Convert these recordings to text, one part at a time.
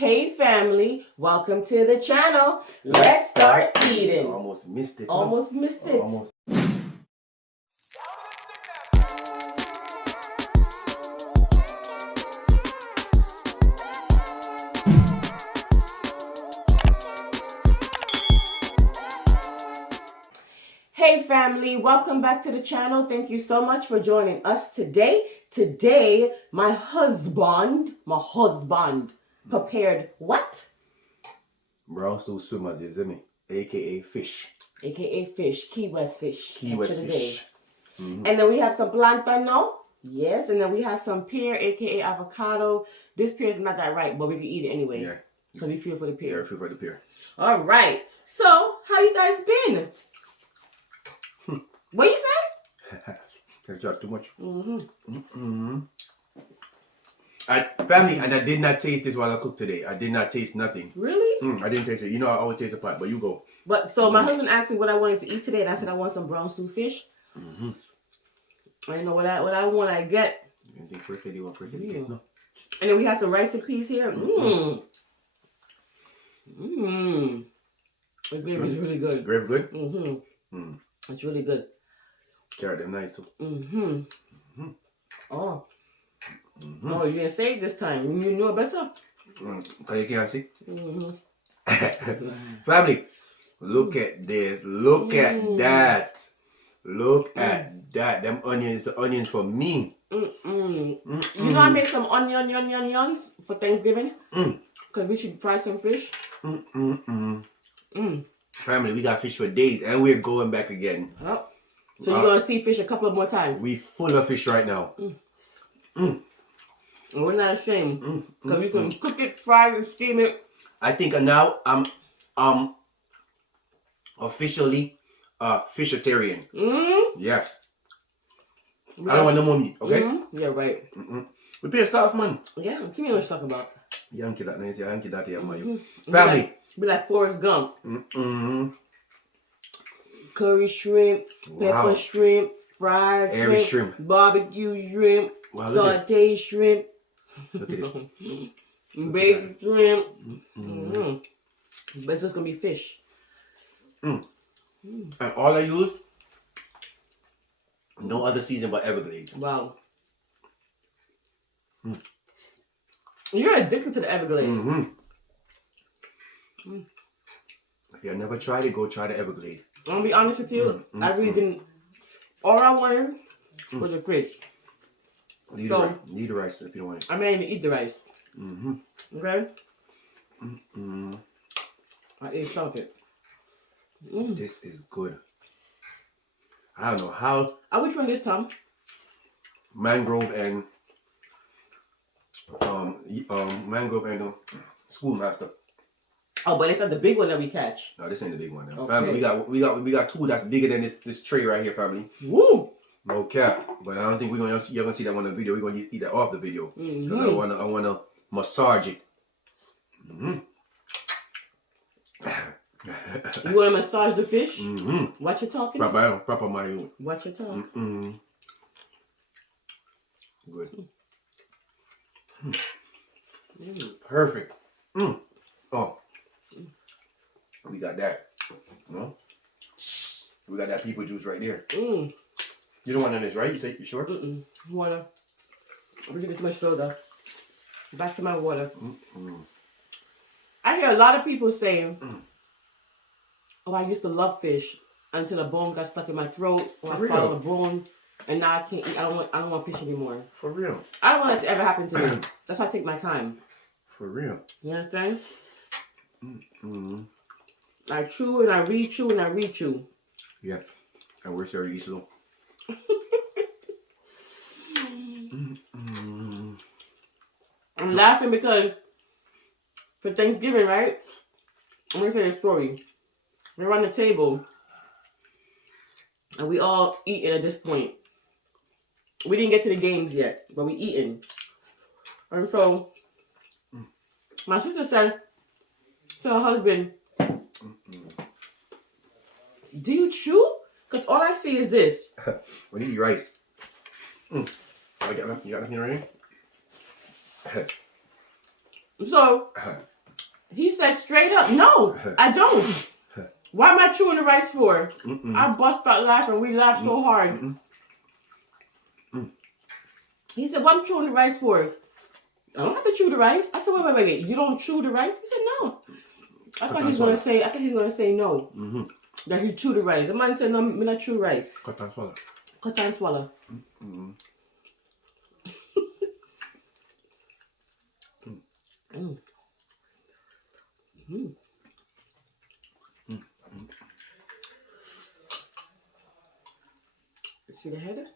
Hey family, welcome to the channel. Let's start eating. Almost missed it. Almost missed it. Almost. Hey family, welcome back to the channel. Thank you so much for joining us today. Today, my husband prepared what? Brown stew swimmers, you see me? AKA fish. AKA fish, Key West fish. Key West fish. And then we have some plantain, yes, and then we have some pear, aka avocado. This pear is not that ripe, but we can eat it anyway. Yeah. Because we feel for the pear. Yeah, feel for the pear. All right. So, how you guys been? What you say? That's not too much. Mm-hmm. Family, and I did not taste this while I cooked today. I did not taste nothing. Really? I didn't taste it. You know, I always taste a pot, but you go. But so my husband asked me what I wanted to eat today, and I said I want some brown stew fish. I know what I want. I get. You think first aid? You want first aid? No. And then we have some rice and peas here. The gravy is really good. Gravy good? It's really good. Carrot them nice too. Oh. Oh, you didn't say it this time. You knew it better. Because you can't see. Family, look at this. Look at that. Look at that. Them onions, the onions for me. You know I made some onions for Thanksgiving? Because we should fry some fish. Family, we got fish for days and we're going back again. Oh. So you're going to see fish a couple of more times. We full of fish right now. And we're not ashamed. Because you can cook it, fry it, steam it. I think now I'm officially fishitarian. Yes. I don't want no more meat, okay? Yeah, right. We pay stuff, man. Yeah, give me what you're talking about. Yankee that nice, Yankee that here, man. Family. Be like Forrest Gump. Curry shrimp, pepper shrimp, fried Every shrimp. barbecue shrimp, sauteed shrimp. Look at this. Baked shrimp. But it's just going to be fish. And all I use, no other season but Everglades. Wow. You're addicted to the Everglades. If you never tried it, go try the Everglades. I'm going to be honest with you. I really didn't. All I wanted was the fish. Need the rice if you want it. I may even eat the rice. Okay? I ate some of it. This is good. I don't know how. Which one this time? Mangrove and Schoolmaster. Oh, but it's not the big one that we catch. No, this ain't the big one. Okay. Family, we got two that's bigger than this tray right here, family. Woo! No cap. But I don't think you're gonna see that on the video. We're gonna eat that off the video. 'Cause I wanna massage it. You want to massage the fish? Watch your talking. Proper my. Watch your talk. Good. Perfect. Oh. We got that. No? We got that people juice right there. You don't want none of this, right? You sure? Water. Look at this, my soda. Back to my water. I hear a lot of people saying, "Oh, I used to love fish until the bone got stuck in my throat, or I swallowed a bone, and now I can't eat. I don't want fish anymore." For real. I don't want it to ever happen to me. That's why I take my time. For real. You understand? I chew and I re-chew and I re-chew. Yeah. And we're sure you so. I'm laughing because for Thanksgiving, right? I'm gonna tell you a story. We're around the table and we all eating at this point. We didn't get to the games yet, but we eating. And so my sister said to her husband, "Do you chew? Because all I see is this." When you eat rice. You got nothing right here? So he said straight up, no, I don't. Why am I chewing the rice for? I bust out laughing. We laughed so hard. He said, what am I chewing the rice for? I don't have to chew the rice. I said, wait. You don't chew the rice? He said, no. I thought he was gonna say no. That he chew the rice. The man said, no, I'm not chew rice. Cut and swallow. Cut and swallow. See the head?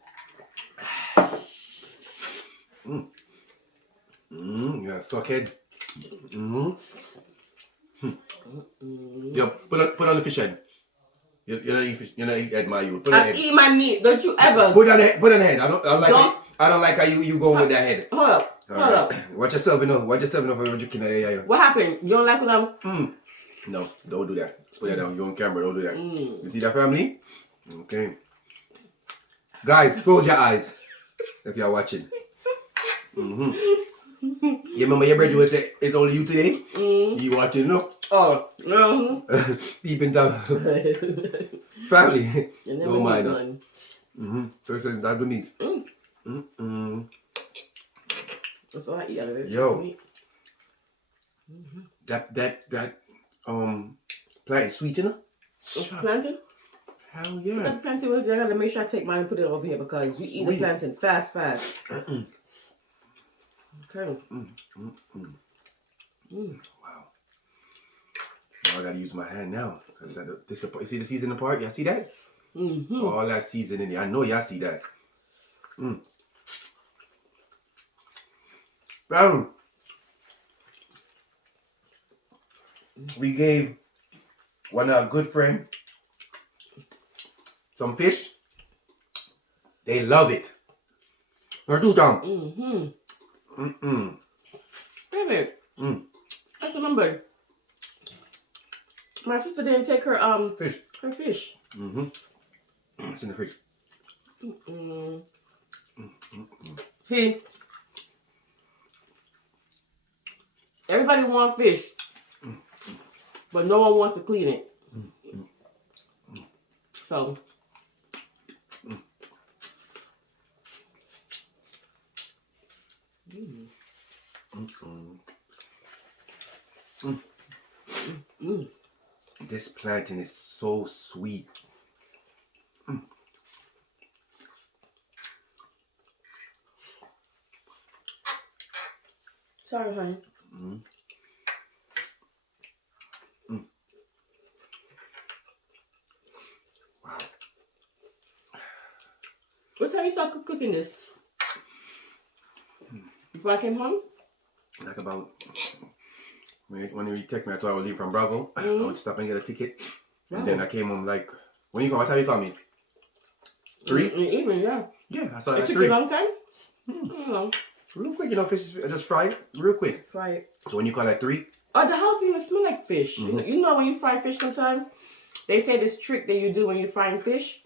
Yeah, sockhead. Yeah, put on the fish head. You don't eat fish. You don't eat head, my you. Put on the I head. eat my meat. Don't you ever? Put on the head. Put on the head. I don't like how you going with that head. Hold up. Watch yourself, you know. Watch yourself, you know, for what you can. Yeah. What happened? You don't like when I'm... No, don't do that. Put that down. You're on camera. Don't do that. You see that, family? Okay. Guys, close your eyes if you're watching. You remember your brother would say, it's only you today? You watching, no? Oh. Peeping down. Family, don't mind us. First thing that do me. That's all I eat out of it. Yo. That plant is sweet, you know? Plantain? Hell yeah. That plantain was there. I gotta make sure I take mine and put it over here because we eat the plantain fast. Okay. Wow. Now I gotta use my hand now. Cause you see the seasoning part? Y'all see that? All that seasoning in there. I know y'all see that. We gave one of our good friend some fish. They love it. Now do down. Baby. I remember. My sister didn't take her fish. Her fish. It's in the fridge. See, everybody wants fish, but no one wants to clean it. So. This plantain is so sweet. Sorry, honey. Wow. What time you start cooking this? Before I came home? Like about when you text me, I thought I would leave from Bravo. I would stop and get a ticket. And then I came home like, when you come, what time you call me? 3? Even, yeah. Yeah, I saw It that took 3. you a long time? No. Real quick, you know, fish, just fry it real quick. Fry it. So when you call at 3? Oh, the house even smell like fish. You know when you fry fish sometimes, they say this trick that you do when you're frying fish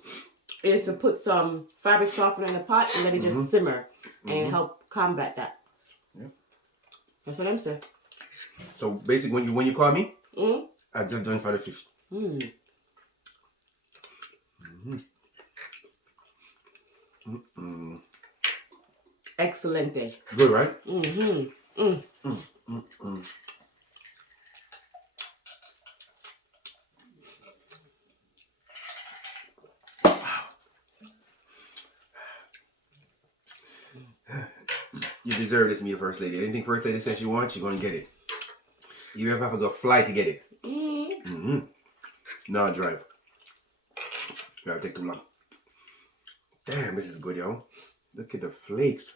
is to put some fabric softener in the pot and let it just simmer and help combat that. Yeah. That's what I'm saying. So basically, when you call me, I just done fry the fish. Excelente. Good, right? You deserve this meal, First Lady. Anything First Lady says you want, you're going to get it. You ever have to go fly to get it. No drive. Gotta take too long. Damn, this is good, yo. Look at the flakes.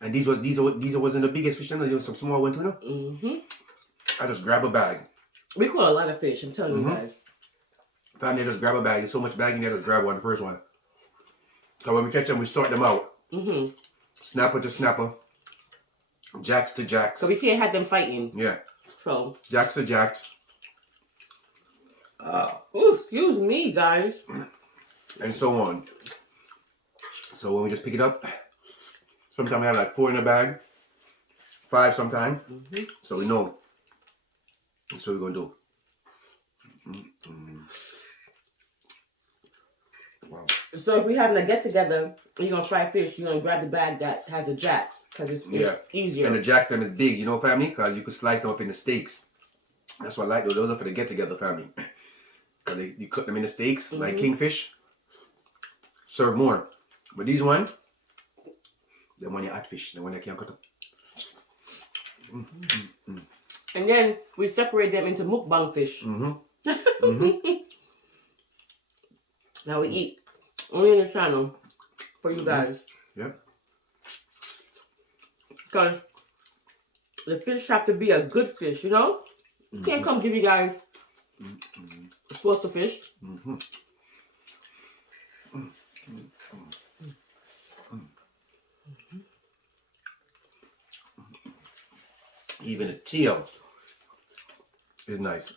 And these wasn't the biggest fish, there was some small ones, you know? I just grab a bag. We caught a lot of fish, I'm telling you guys. Family, just grab a bag. There's so much bag in there, just grab one, the first one. So when we catch them, we sort them out. Snapper to snapper. Jacks to jacks. So we can't have them fighting. Yeah. So. Jacks to jacks. Ooh, excuse me, guys. And so on. So when we just pick it up, Sometimes we have like 4 in a bag, 5 sometimes. Mm-hmm. So we know that's what we're gonna do. Wow. So if we having a get together, you're gonna fry fish. You're gonna grab the bag that has a jack because it's easier. And the jack them is big, you know, family, because you could slice them up in the steaks. That's what I like. Those are for the get together, family. Because you cut them in the steaks like kingfish. Serve more. But these one, the one you add fish, the one that can't cut up. And then we separate them into mukbang fish. Now we eat only in the channel for you guys. Yep. Because the fish have to be a good fish, you know? Can't come give you guys sorts of fish. Even the tail is nice.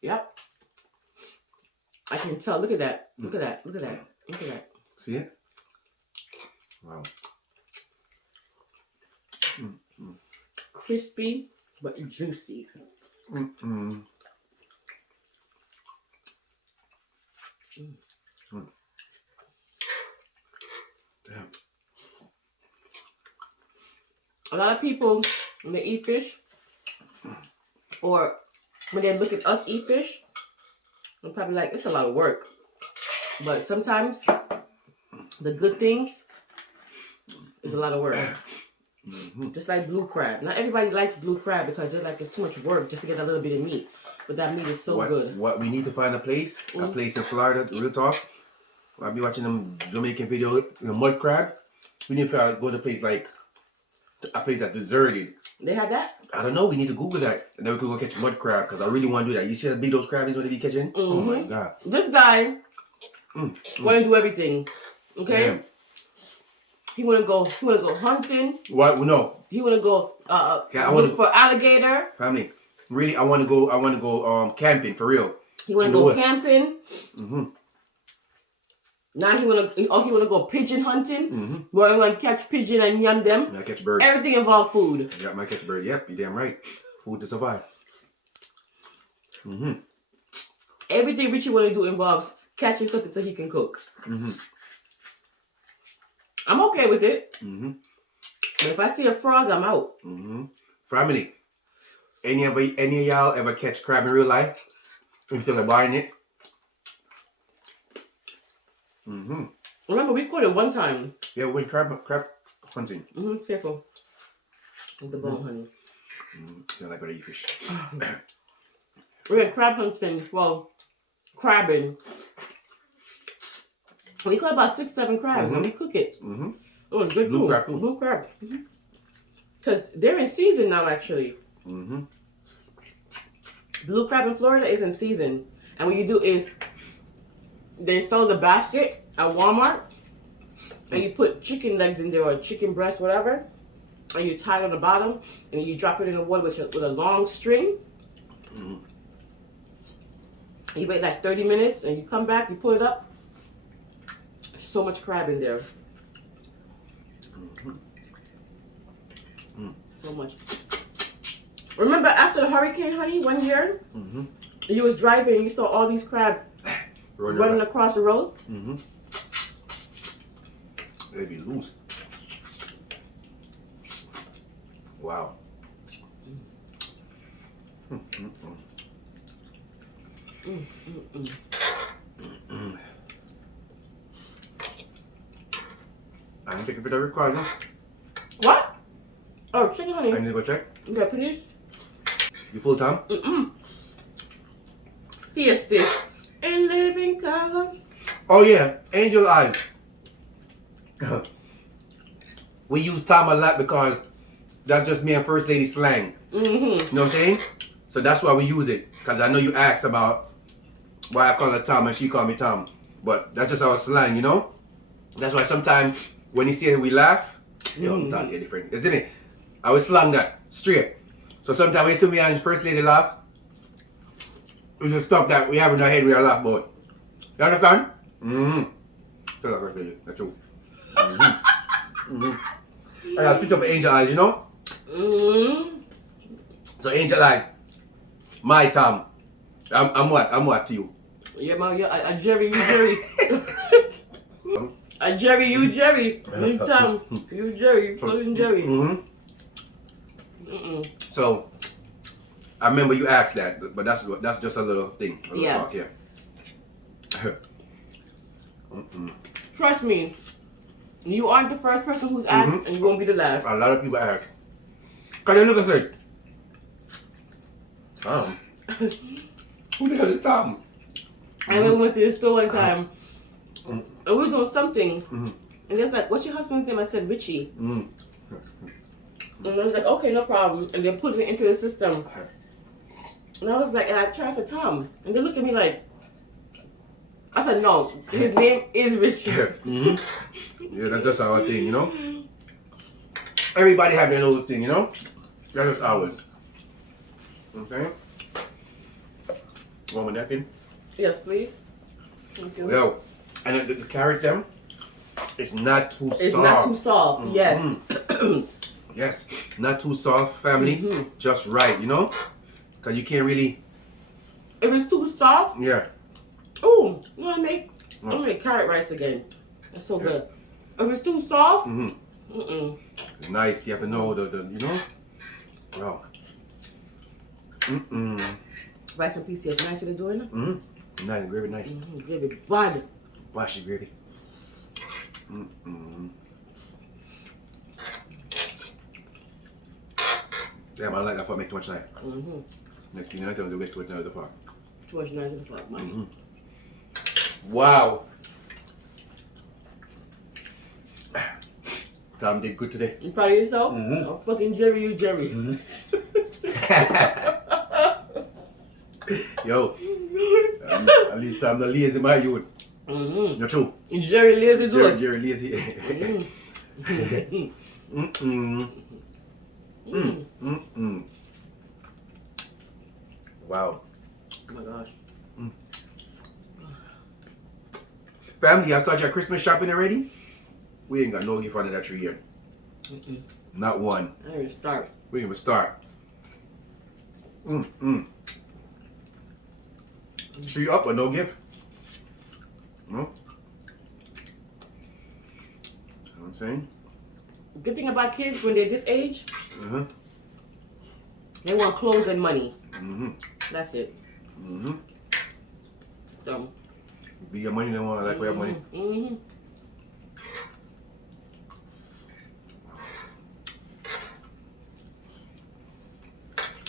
Yep. I can tell. Look at that. Look at that. Look at that. Look at that. See it? Wow. Crispy but juicy. Damn. A lot of people, when they eat fish, or when they look at us eat fish, they're probably like, it's a lot of work. But sometimes, the good things is a lot of work. Just like blue crab. Not everybody likes blue crab because they're like, it's too much work just to get a little bit of meat. But that meat is so good. What we need to find a place in Florida, real talk. I'll be watching them Jamaican video, mud crab. We need to go to a place like a place that's deserted. They have that? I don't know. We need to Google that, and then we could go catch mud crab because I really want to do that. You see how big those crabs when they be catching? Oh my god! This guy want to do everything. Okay. Damn. He wanna go hunting. What? No. He wanna go look for alligator. Family, really, I want to go camping for real. He wanna go camping. Now he wanna go pigeon hunting. Where I'm gonna catch pigeon and yam them. I catch bird. Everything involves food. Yeah, I might catch bird. Yep, you damn right. Food to survive. Everything Richie wanna do involves catching something so he can cook. I'm okay with it. But if I see a frog, I'm out. Family, any of y'all ever catch crab in real life? Instead of buying it? Remember, we caught it one time. Yeah, we went crab hunting. Careful. With the bone, honey. Feel like I eat fish. We went crab hunting. Well, crabbing. We caught about 6-7 crabs and we cook it. It was good Blue food. crab. Blue crab. Because they're in season now, actually. Blue crab in Florida is in season. And what you do is they sell the basket at Walmart and you put chicken legs in there or chicken breast, whatever, and you tie it on the bottom and then you drop it in the water with a long string. You wait like 30 minutes and you come back, you pull it up. So much crab in there. So much. Remember after the hurricane, honey, one year? You was driving and you saw all these crab running across the road? They be loose. Wow. I'm checking for the recording. What? Oh, chicken, honey. I need to go check. Okay, please. You full time? Fiesta. In living color. Oh yeah, angel eyes. We use Tom a lot because that's just me and First Lady slang. You know what I'm saying? So that's why we use it. Because I know you asked about why I call her Tom and she called me Tom. But that's just our slang, you know? That's why sometimes when you see it, we laugh. Yo, I'm talking different, isn't it? I always slang that straight. So sometimes when you see me and First Lady laugh, it's just stuff that we have in our head we are laugh about. You understand? Tell her First Lady, that's true. I gotta switch up for angel eyes, you know? So angel eyes. My Tom. I'm what? I'm what to you? Yeah, man, yeah, a Jerry, you Jerry. A Jerry, you Jerry. Me Tom, you Jerry, you fucking Jerry. So, I remember you asked that, but that's just a little thing. A little Yeah. talk, yeah. Trust me, you aren't the first person who's asked, and you won't be the last. A lot of people ask. Can you look at it? Tom? Who the hell is Tom? I remember we went to the store one time, and we were doing something, and they was like, "What's your husband's name?" I said, "Richie." And I was like, "Okay, no problem." And they put it into the system. And I was like, and I tried to Tom, and they looked at me like, I said, "No, his name is Richie." Yeah, that's just our thing, you know? Everybody have their little thing, you know? That's just ours. Okay? Want my napkin? Yes, please. Thank you. Yo, and the carrot them, it's not too soft. It's not too soft. Yes. Yes, not too soft, family. Just right, you know? Because you can't really... If it's too soft, Yeah. ooh, you want to make? I'm gonna make carrot rice again. That's so good. If it's too soft, It's nice. You have to know the you know? Wow. Rice and peas taste nice. What they doing? Nice, gravy, nice. Give it bud. Washy gravy. Damn, I like that for make too much night. Next thing I tell you, they'll make too much night the fuck. Too much nice in the fuck, man. Wow. Tom did good today. You proud of yourself? Oh, fucking Jerry, you Jerry. Yo, at least Tom the lazy my youth. You're true. Jerry lazy good. Jerry lazy. Wow. Oh my gosh. Family, I started your Christmas shopping already? We ain't got no gift under that tree yet. Not one. I didn't start. We ain't even start. Tree up but no gift. No? You know what I'm saying? Good thing about kids when they're this age, they want clothes and money. That's it. So. Be your money, they want like we have money.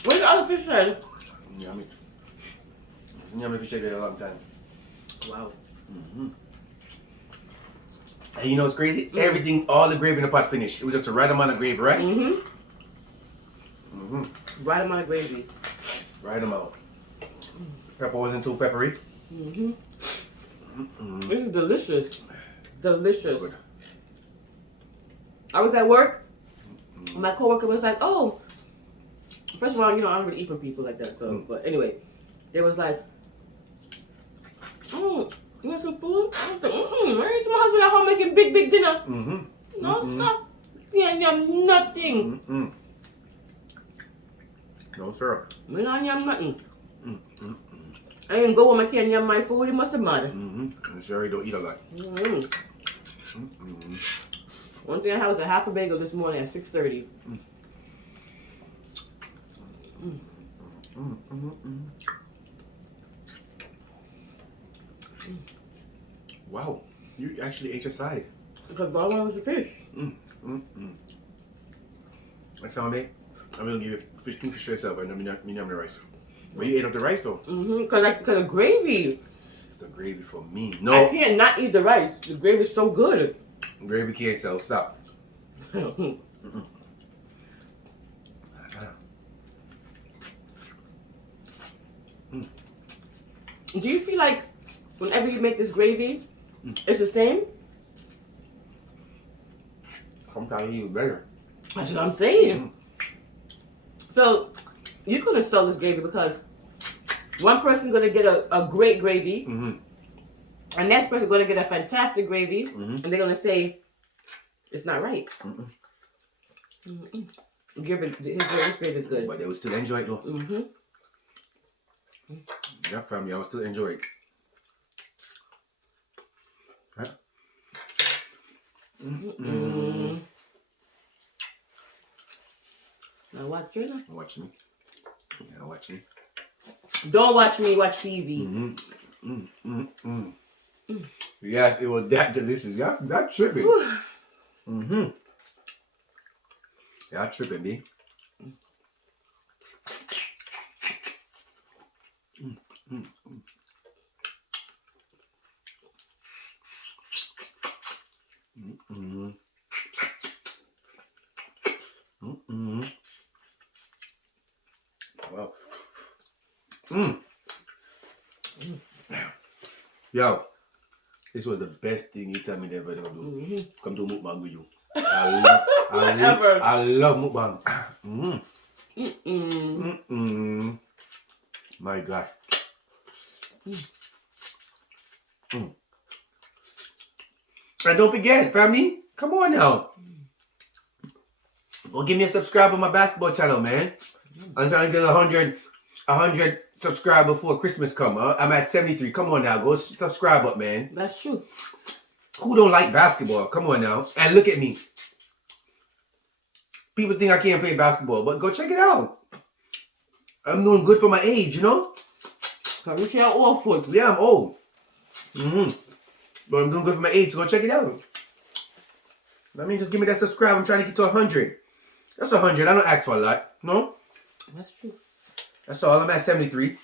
Where's the other fish head? Yummy. Yummy fish there a long time. Wow. And you know what's crazy? Everything, all the gravy in the pot finished. It was just the right amount of gravy, right? Right amount of gravy. Right amount. Pepper wasn't too peppery. This is delicious. Delicious. Good. I was at work. My coworker was like, "Oh, first of all, you know, I don't really eat from people like that." So, but anyway, they was like, "Oh, you want some food?" I was like, "I ain't my husband at home making big dinner." No, stop. Yeah, yum nothing. No, sir. Me not yum nothing. I didn't go when I can't yum my food. It must have mattered. And Sherry don't eat a lot. One thing I had was a half a bagel this morning at 6:30. Wow, you actually ate your side. Because all I wanted was the fish. Next time I make, I'm gonna give you fish, two fish yourself and then me the rice. But you ate up the rice though. Cause the gravy. It's the gravy for me. I No. can't not eat the rice. The gravy is so good. Gravy can't sell. Stop. Do you feel like whenever you make this gravy, it's the same? Sometimes you better. That's what I'm saying. So you couldn't sell this gravy because one person's gonna get a great gravy, and next person's gonna get a fantastic gravy, and they're gonna say It's not right. Mm-mm. Give it. His grade is good. But they would still enjoy it though. Mm-hmm. Yeah, family, I would still enjoy it. Huh? Mm-mm. Now watch you. Watch me. Yeah, watch me. Don't watch me. Watch TV. Yes, it was that delicious. Yeah, that tripping. Yeah, tripping, me. Wow. Yo, this was the best thing you tell me to ever do. Come to mukbang with you. I love mukbang. My God. And don't forget, family, come on now. Go give me a subscribe on my basketball channel, man. I'm trying to get 100 subscribers before Christmas come. I'm at 73. Come on now, go subscribe up, man. That's true. Who don't like basketball? Come on now. And look at me. People think I can't play basketball, but go check it out. I'm doing good for my age, you know? Cause we share all food. Yeah, I'm old. But I'm doing good for my age, so go check it out. I mean, just give me that subscribe. I'm trying to get to 100. That's 100. I don't ask for a lot. No? That's true. That's all. I'm at 73.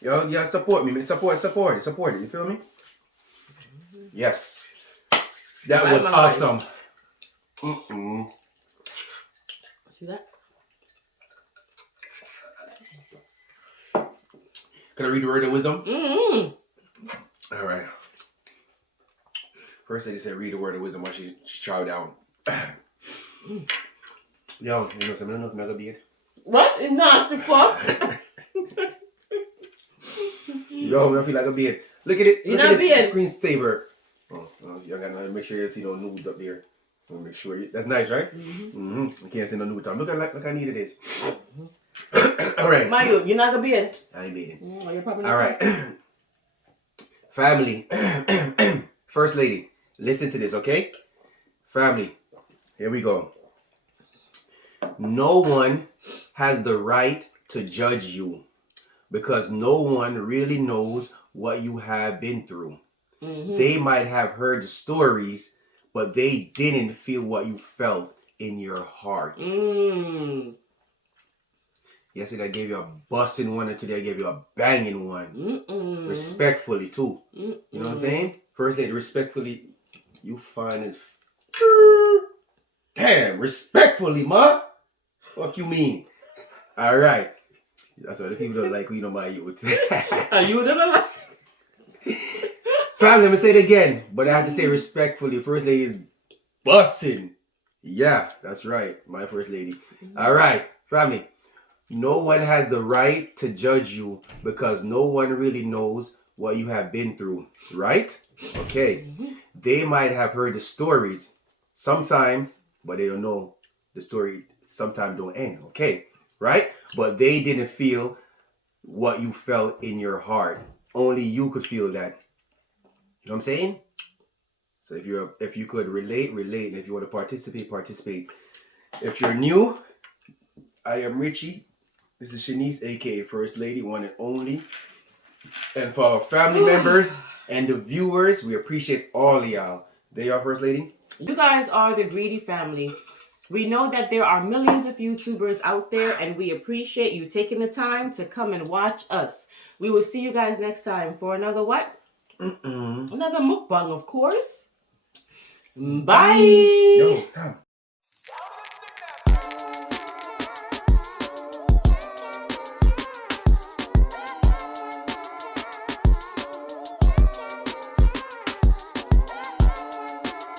Yo, yeah, support me, man. Support it. You feel me? Yes. That was awesome. See that? Can I read the word of wisdom? Mm-hmm. All right. First lady said, read the word of wisdom while she chow down. Yo, you know something? I don't know if I'm gonna be it. What? It's nasty fuck. Yo, I feel like a beard. Look at it. You're Look at not this screensaver. Oh, you gotta make sure you see no nudes up there. Make sure that's nice, right? I can't see no nudes. Look how neat it is. All right. Mayu, you're not gonna be it. I ain't beating. You're probably All right. Family. First lady, listen to this, okay? Family, here we go. No one has the right to judge you because no one really knows what you have been through. They might have heard the stories, but they didn't feel what you felt in your heart. Yesterday I gave you a busting one, and today I gave you a banging one. Respectfully too. You know what I'm saying? First lady, respectfully, you fine as damn, respectfully, ma. Fuck you mean? All right. That's why the people don't like we don't buy you. Are you never like? Family, let me say it again, but I have to say respectfully. First lady is busting. Yeah, that's right. My first lady. All right, family. No one has the right to judge you because no one really knows what you have been through, right? Okay. They might have heard the stories sometimes, but they don't know the story sometimes don't end, okay? Right? But they didn't feel what you felt in your heart. Only you could feel that. You know what I'm saying? So if you could relate. And if you want to participate. If you're new, I am Richie. This is Shanice, aka First Lady, one and only. And for our family members and the viewers, we appreciate all of y'all. They are First Lady. You guys are the Greedy family. We know that there are millions of YouTubers out there, and we appreciate you taking the time to come and watch us. We will see you guys next time for another what? Another mukbang, of course. Bye. Yo, Tom.